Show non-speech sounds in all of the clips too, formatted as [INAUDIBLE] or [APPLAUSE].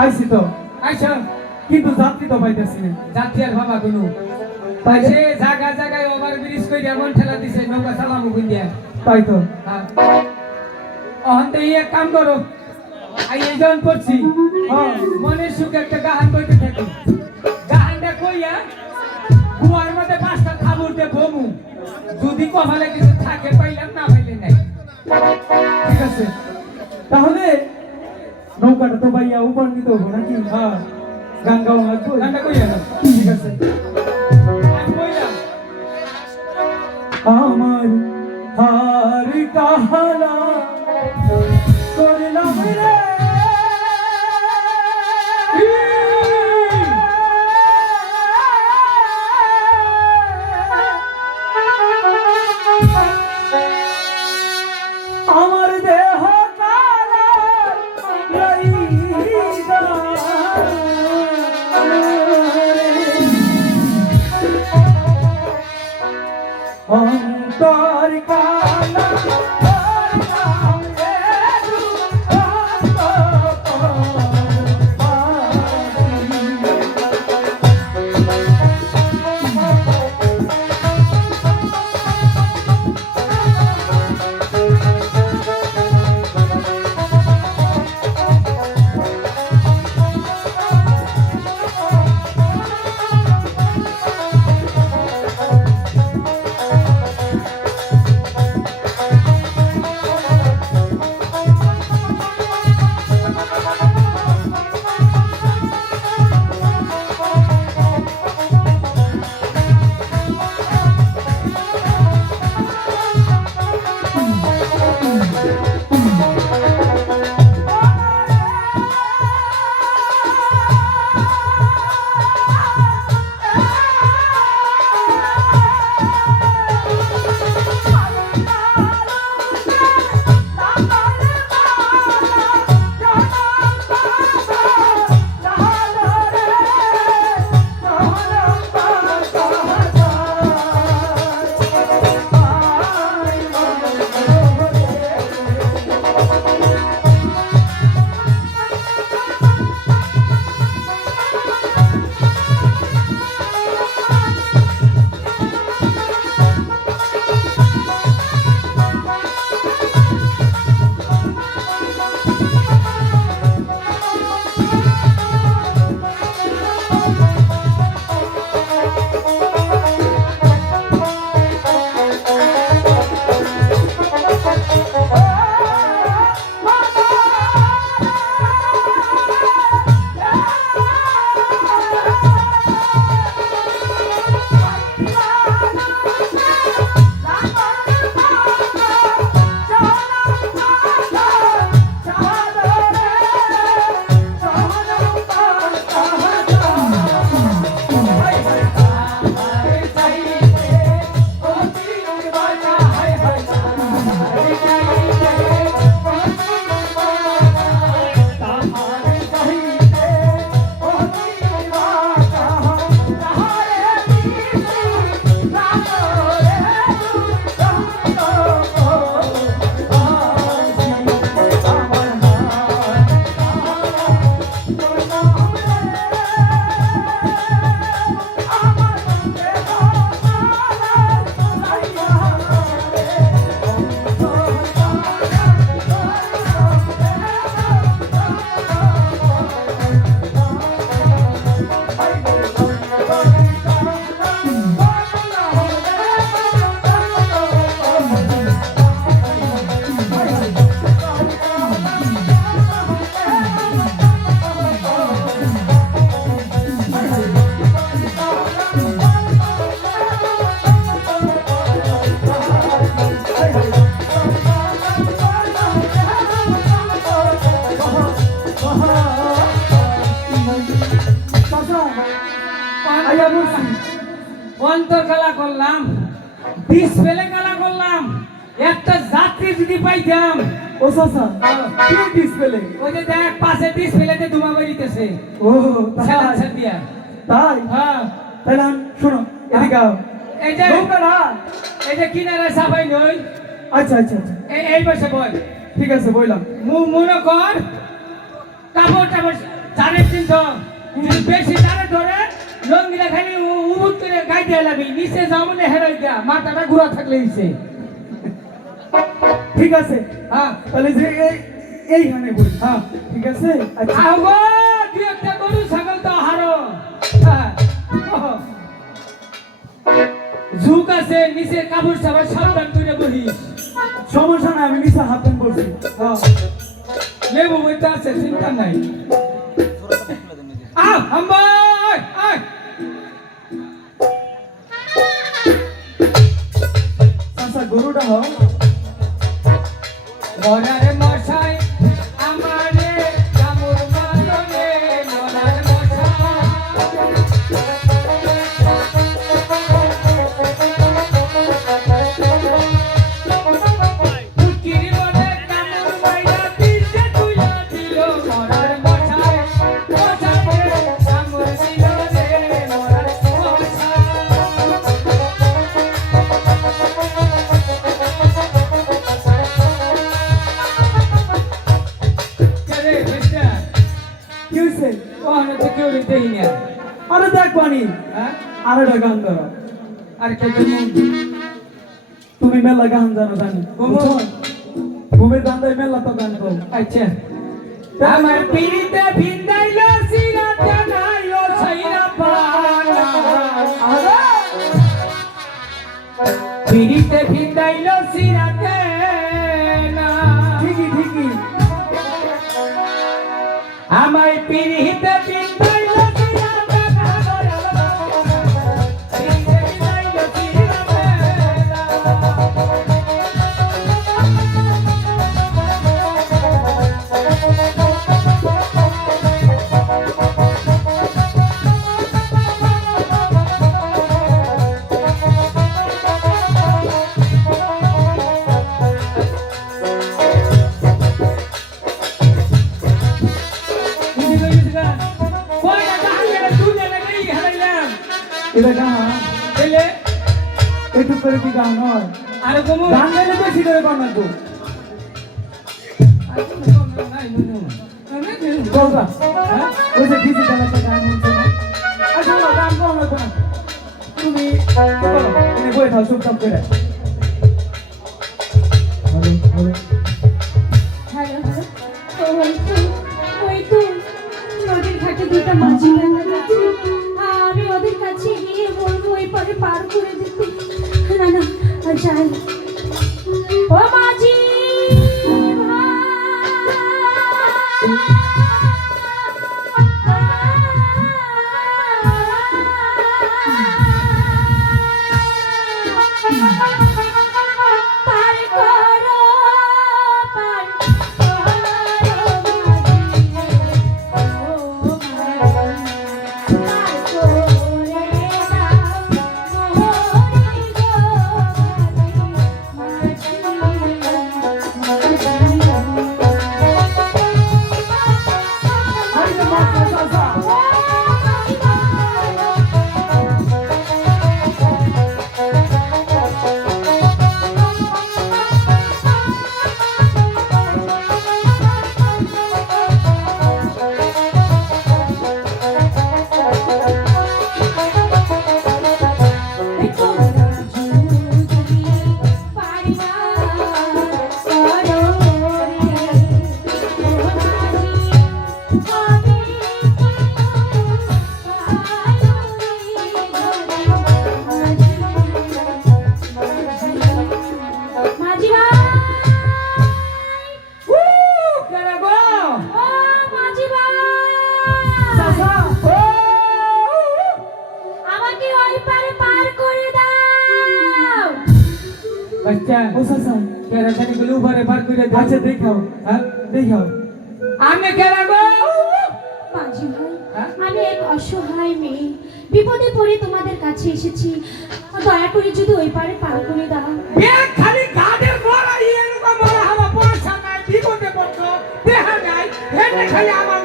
আইছি তো। আইসো কিন্তু যাত্রী তো পাইতেছি না। যাত্রী আর বাবা কোনো। তাই সে জায়গা জায়গায় ওভার ব্রিজ করে এমন ঠেলা দিছে নৌকা চালামু গুন দিয়া। তাই তো। হ্যাঁ। অহন তো এক কাম করো। আই এই জন করছি। মনের সুখে একটা গাহান কইতে থাকি। গাহানটা কইয়া কুয়ার মধ্যে পাঁচটা খাবুর দিয়ে বমু যদি কপালে কিছু থাকে পাইলাম না পাইলে নাই। ঠিক আছে। তাহলে নৌকাটা তো ভাইয়া উপর নিতে হবে নাকি হ্যাঁ গান গাওয়া লাগবে গানটা কইয়া না ঠিক আছে আমি কইলাম আমার হার কাহালা ও তাই। দিয়া হ্যাঁ। তাহলে শোনো এদিকে আও। এই যে নৌকা না এই যে সাফাই নই। আচ্ছা আচ্ছা আচ্ছা। এই এই পাশে বল। ঠিক আছে বললাম মু মনে কর কাপড় টাপড় তো তুই বেশি তারে ধরে লঙ্গিটা খালি উ- উমুট করে গাই দিয়ে লাবি নিচে যাও বলে হেরাই গা মাথাটা ঘুরা থাকলে ঠিক আছে। হ্যাঁ। তাহলে যে এইখানে বলি হ্যাঁ ঠিক আছে? আচ্ছা। একটা গরু ছাগল তো হারো হ্যাঁ। ঝুঁক আছে নিচে কাপড় সাবান সাবধান করে সমস্যা নাই আমি নিচে হাত প্যান্ট করছি। হ্যাঁ। লেবু বইতে আছে চিন্তা নাই। আহ আয় আচ্ছা গরুটা হ মরার মশাই আরে গান আর কে তুমি মেলা গান জানো জানি। ঘুমো। ঘুমের দান্দায় মেলা তো গান করো আচ্ছা। আমার পিড়িতে ভিন্দাইল সিরাতে নাইলো সাইরা পানা পিড়িতে ভিন্দাইল ওই যে ডিজিটাল একটা গান হচ্ছে না? আচ্ছা না গান কম লাগবে না তুমি এনে বই থাও চুপচাপ করে আমি ওদের কাছে ওই পারে পার করে দিতে। না না যাই। ও মাঝি বিপদে পড়ে তোমাদের কাছে এসেছি। দয়া করে যদি ওই পারে পার করে দাও। খালি গাডে মরা এরকম মরা হওয়া পয়সা নাই বিপদে পড়ছো দেখা নাই হেনে খালি আমার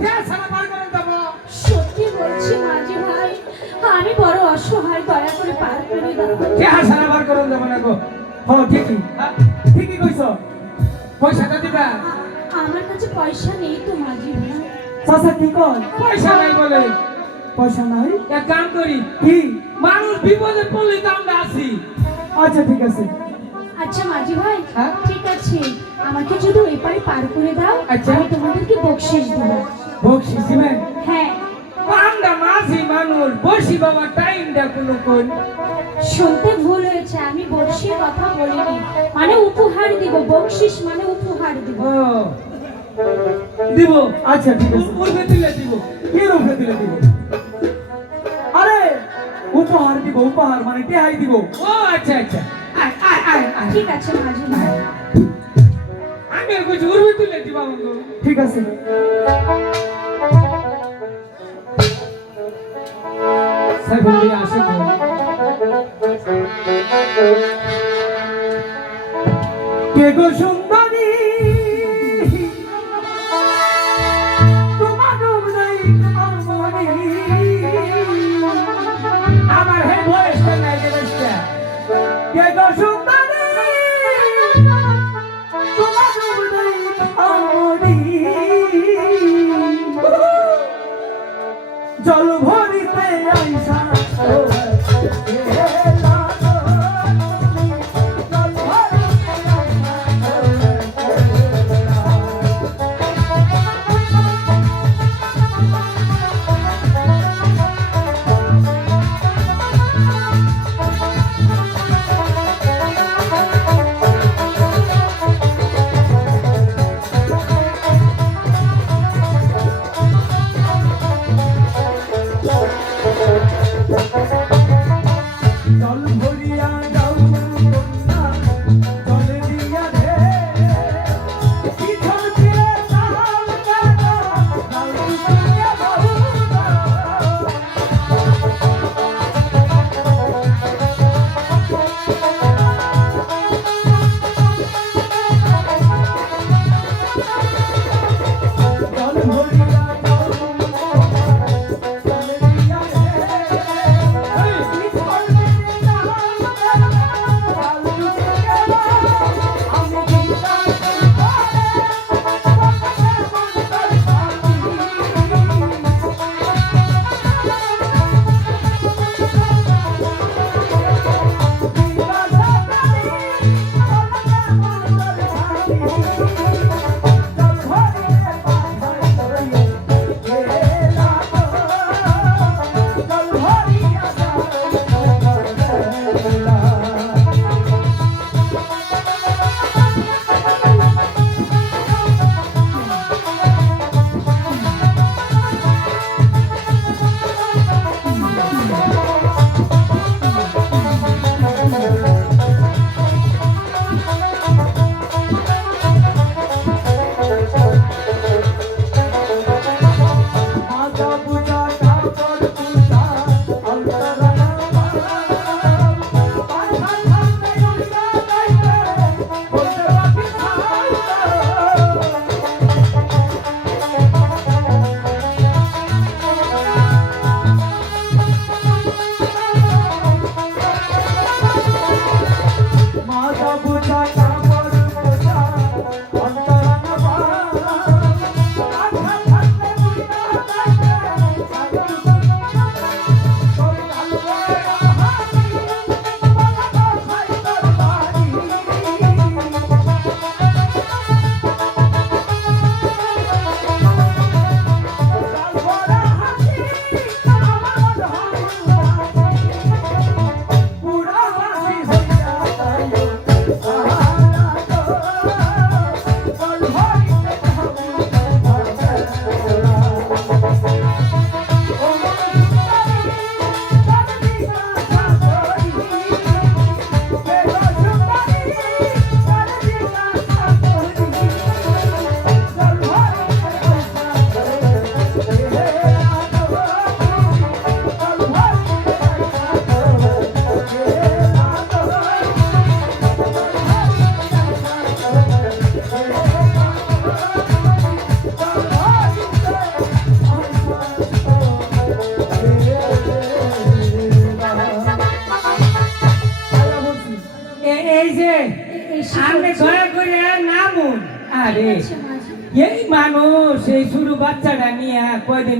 দেহ পার করে দেবো। সত্যি বলছি মাঝি ভাই আমি বড় অসহায় দয়া করে পার করে দাও। দেহ পার করে দেবো না গো। হ ঠিকই। হ্যাঁ? ঠিকই কইছ। পয়সাটা দিবা। আ- আমার কাছে পয়সা নেই তো মাঝি ভাই। চাচা কি পয়সা নাই বলে। পয়সা নাই। এক কাম করি। কি? মানুষ বিপদে পড়লে তো আমরা আছি। আচ্ছা ঠিক আছে। আচ্ছা মাঝি ভাই হ্যাঁ? ঠিক আছে। আমাকে যদি ওই পারে পার করে দাও। আচ্ছা। আমি তোমাদেরকে বকশিস দেবো। বকশিস দিবেন হ্যাঁ। আমরা মাঝি মানুষ বসি বাবা টাইমটা কোনো কোন শুনতে ভুল হয়েছে আমি বর্ষির কথা বলিনি। মানে উপহার দিব বকশিস মানে উপহার দিব। দিব। আচ্ছা ঠিক আছে। দিলে দিব। কি রূপে দিলে দিব? উপহার দিব উপহার মানে টেহাই দিব। ও আচ্ছা আচ্ছা। আয় আয় আয় আয়। ঠিক আছে মাঝি ভাই আমি আর কিছু উঠবে দিলে দিব ঠিক আছে। সাইফুল কে গো সুন্দরী?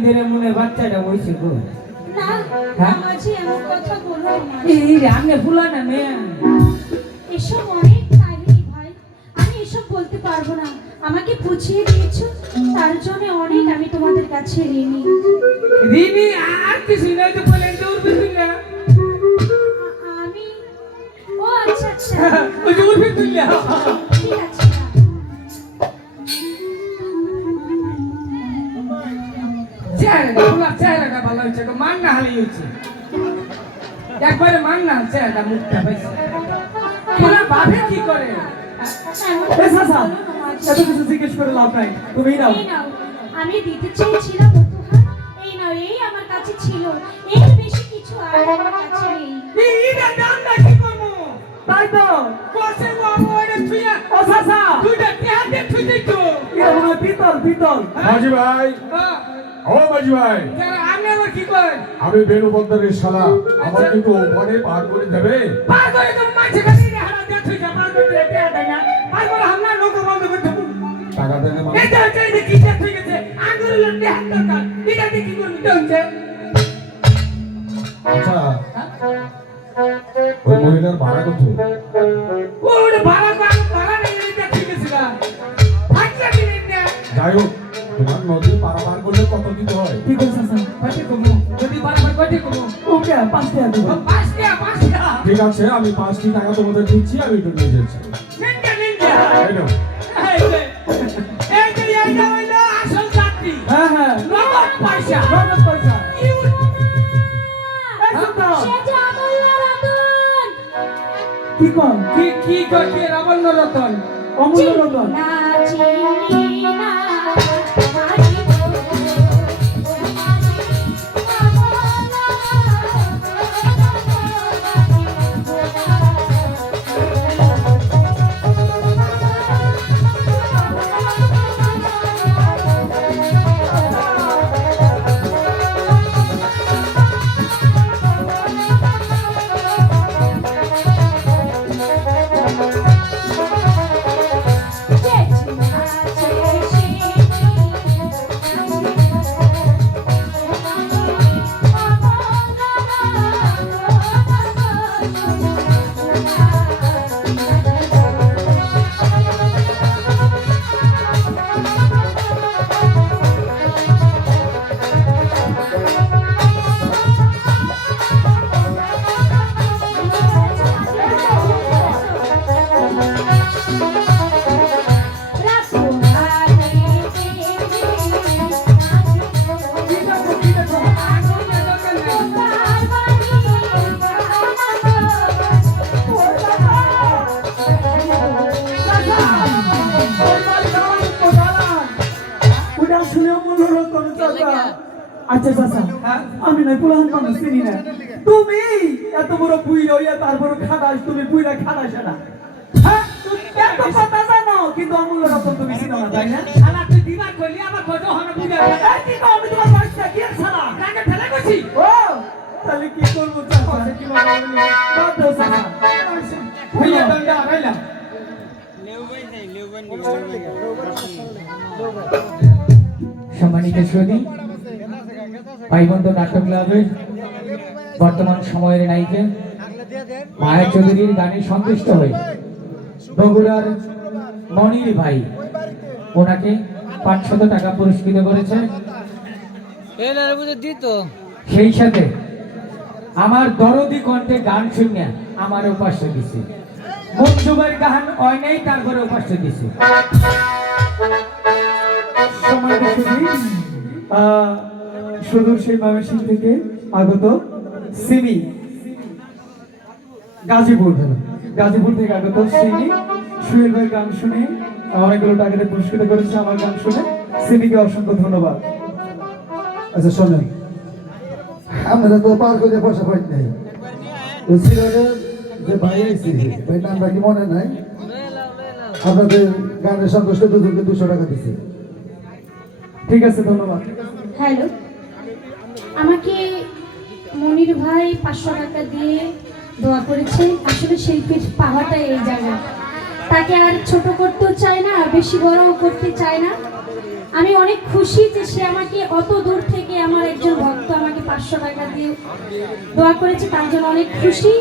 ধরে মনে বাচ্চাটা হয়েছে গো। হ্যাঁ? বলো না মেয়ে। এসব অনেক কাহিনী ভাই। আমি এসব বলতে পারব না। আমাকে বুঝিয়ে দিয়েছ তার জন্য অনেক আমি তোমাদের কাছে ঋণী। আর কিছু নয় তো বলেন তো উঠবে তুললা আমি ও আচ্ছা আচ্ছা। [LAUGHS] ওই যে উঠবে ঠিক আছে। চেহারাটা ফুলা চেহারাটা ভালো হয়েছে মান না হালি হয়েছে একবারে মান না চেহারাটা মুখটা পাইছে। ফুলা ভাবে কি করে? এত কিছু জিজ্ঞেস করে লাভ নাই তুমি নাও। আমি দিতে চেয়েছিলাম এই নাও এই আমার কাছে ছিল এর বেশি কিছু আর আমার কাছে নেই। এই দাম না কি করব? তাই তো। কসে ও আমারে ছুঁয়া ও সাসা দুইটা টেহাতে ছুঁই দিত এটা মনে পিতল পিতল। মাঝি ভাই। ও মাঝি ভাই আপনি আবার কি করেন আমি শালা। আমার কিন্তু ওপরে পার করে দেবে। পার করে তো মাঝে খালি হারা দিয়ে ছুঁই পার করে দিয়ে টেহা না। পার করে হামলা লোক বন্ধ করতে টাকা দেনে মানে? এটা হচ্ছে এই কি চেক হয়ে গেছে আঙ্গুর লোক টেহা দরকার। এটা দিয়ে কি করবি? হচ্ছে। আচ্ছা। ওই মহিলার ভাড়া কত? ওরে ভাড়া কর ভাড়া নেই এটা ঠিক আছে না। থাকলে দিন না? যাই হোক তোমার করলে কত দিতে হয় কি করছ সাসা কয়টি কমু যদি বারবার কয়টি কমু ওকে দিব পাঁচ টাকা পাঁচ টাকা ঠিক আছে আমি পাঁচটি টাকা তোমাদের দিচ্ছি আমি একটু নিয়ে যাচ্ছি নিন্দা নিন্দা এই নাও। এই যে এই যে এইটা হইল আসল যাত্রী হ্যাঁ হ্যাঁ। নগদ পয়সা। নগদ পয়সা। ইউ এই সুন্দর। সে যে অমূল্য রতন। কি কম? কি রাবণ রতন? অমূল্য রতন। না তাই না? শালা তুই দিবার কইলি আমার কত হনে বুঝা এই কি কও, তোমার বাচ্চা কি আর কাকে ফেলে গেছি ও তাহলে কি করব চাচা? বাদ দাও চাচা হইয়া দণ্ডা হইলাম সম্মানিত শ্রোতি ভাইবন্ধ নাট্য ক্লাবের বর্তমান সময়ের নায়িকা মায়া চৌধুরীর গানে সন্তুষ্ট হয়ে বগুড়ার মনির ভাই ওনাকে পাঁচশত টাকা পুরস্কৃত করেছে। সেই সাথে আমার দরদি কণ্ঠে গান শুনে আমার উপাস্য দিছে। মঞ্জুবের গান হয় নাই তারপরে উপাস্য দিছে। সুদূর সেই ময়মনসিং থেকে আগত সিমি গাজীপুর গাজীপুর থেকে আগত সিমি সুয়েল ভাইয়ের গান শুনে অনেকগুলো টাকাতে পুরস্কৃত করেছে আমার গান শুনে। সিমিকে অসংখ্য ধন্যবাদ। আচ্ছা শোনেন। আমরা তো পার করে পয়সা পাই নাই। যে ভাই আইসি ভাই নামটা কি মনে নাই? আপনাদের গানের সন্তুষ্ট দুজনকে দুশো টাকা দিচ্ছে ঠিক আছে ধন্যবাদ। হ্যালো। আমাকে মনির ভাই পাঁচশো টাকা দিয়ে দোয়া করেছে। আসলে শিল্পীর পাওয়াটা এই জায়গা। তাকে আর ছোট করতেও চায় না আর বেশি বড়ও করতে চায় না। আমি অনেক খুশি যে সে আমাকে অত দূর থেকে আমার একজন ভক্ত আমাকে পাঁচশো টাকা দিয়ে দোয়া করেছে, তার জন্য অনেক খুশি।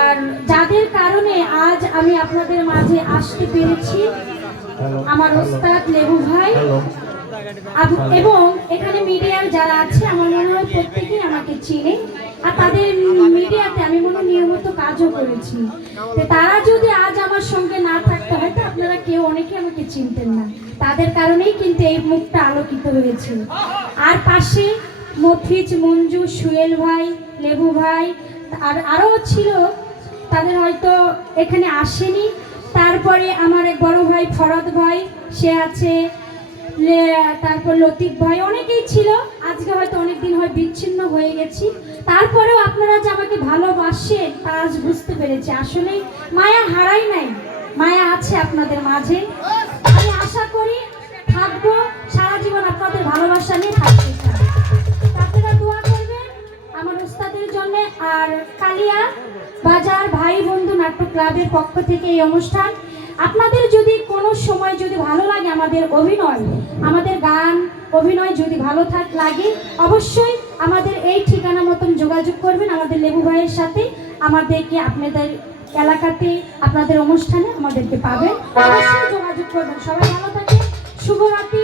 আর যাদের কারণে আজ আমি আপনাদের মাঝে আসতে পেরেছি, আমার ওস্তাদ লেবু ভাই। এবং এখানে মিডিয়ার যারা আছে, আমার মনে হয় প্রত্যেকেই আমাকে চিনে। আর তাদের মিডিয়াতে আমি মনে নিয়মিত কাজও করেছি। তারা যদি আজ আমার সঙ্গে না থাকতে হয়তো আপনারা কেউ অনেকে আমাকে চিনতেন না। তাদের কারণেই কিন্তু এই মুখটা আলোকিত হয়েছে। আর পাশে মফিজ, মঞ্জু, সুয়েল ভাই, লেবু ভাই, আর আরও ছিল। তাদের হয়তো এখানে আসেনি। তারপরে আমার এক বড় ভাই ফরদ ভাই, সে আছে। তারপর লতিফ ভাই অনেকেই ছিল। আজকে হয়তো অনেকদিন হয় বিচ্ছিন্ন হয়ে গেছি। তারপরেও আপনারা যে আমাকে ভালোবাসেন তা আজ বুঝতে পেরেছি। আসলে মায়া হারাই নাই, মায়া আছে আপনাদের মাঝে। আমি আশা করি থাকব, সারা জীবন আপনাদের ভালোবাসা নিয়ে থাকতে আপনারা দোয়া করবেন আমার ওস্তাদের জন্য। আর কালিয়া বাজার ভাই বন্ধু নাট্য ক্লাবের পক্ষ থেকে এই অনুষ্ঠান আপনাদের যদি কোনো সময় যদি ভালো লাগে আমাদের অভিনয়, আমাদের গান, অভিনয় যদি ভালো থাক, লাগে, অবশ্যই আমাদের এই ঠিকানা মতন যোগাযোগ করবেন আমাদের লেবু ভাইয়ের সাথে। আমাদেরকে আপনাদের এলাকাতে, আপনাদের অনুষ্ঠানে আমাদেরকে পাবেন। অবশ্যই যোগাযোগ করবেন। সবাই ভালো থাকেন। শুভরাত্রি।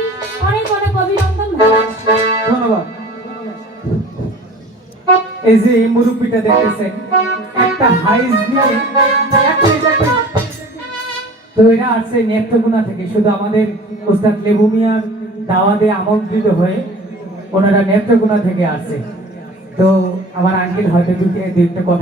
অনেক অনেক অভিনন্দন। ধন্যবাদ। এই যে এই দেখতেছেন, একটা হাইজ নিয়ে তো এরা আসছে নেত্রকোনা থেকে। শুধু আমাদের ওস্তাদ লেবু মিয়ার দাওয়াতে আমন্ত্রিত হয়ে ওনারা নেত্রকোনা থেকে আসছে তো আমার আঙ্কেল হয়তো দুটো দুইটা কথা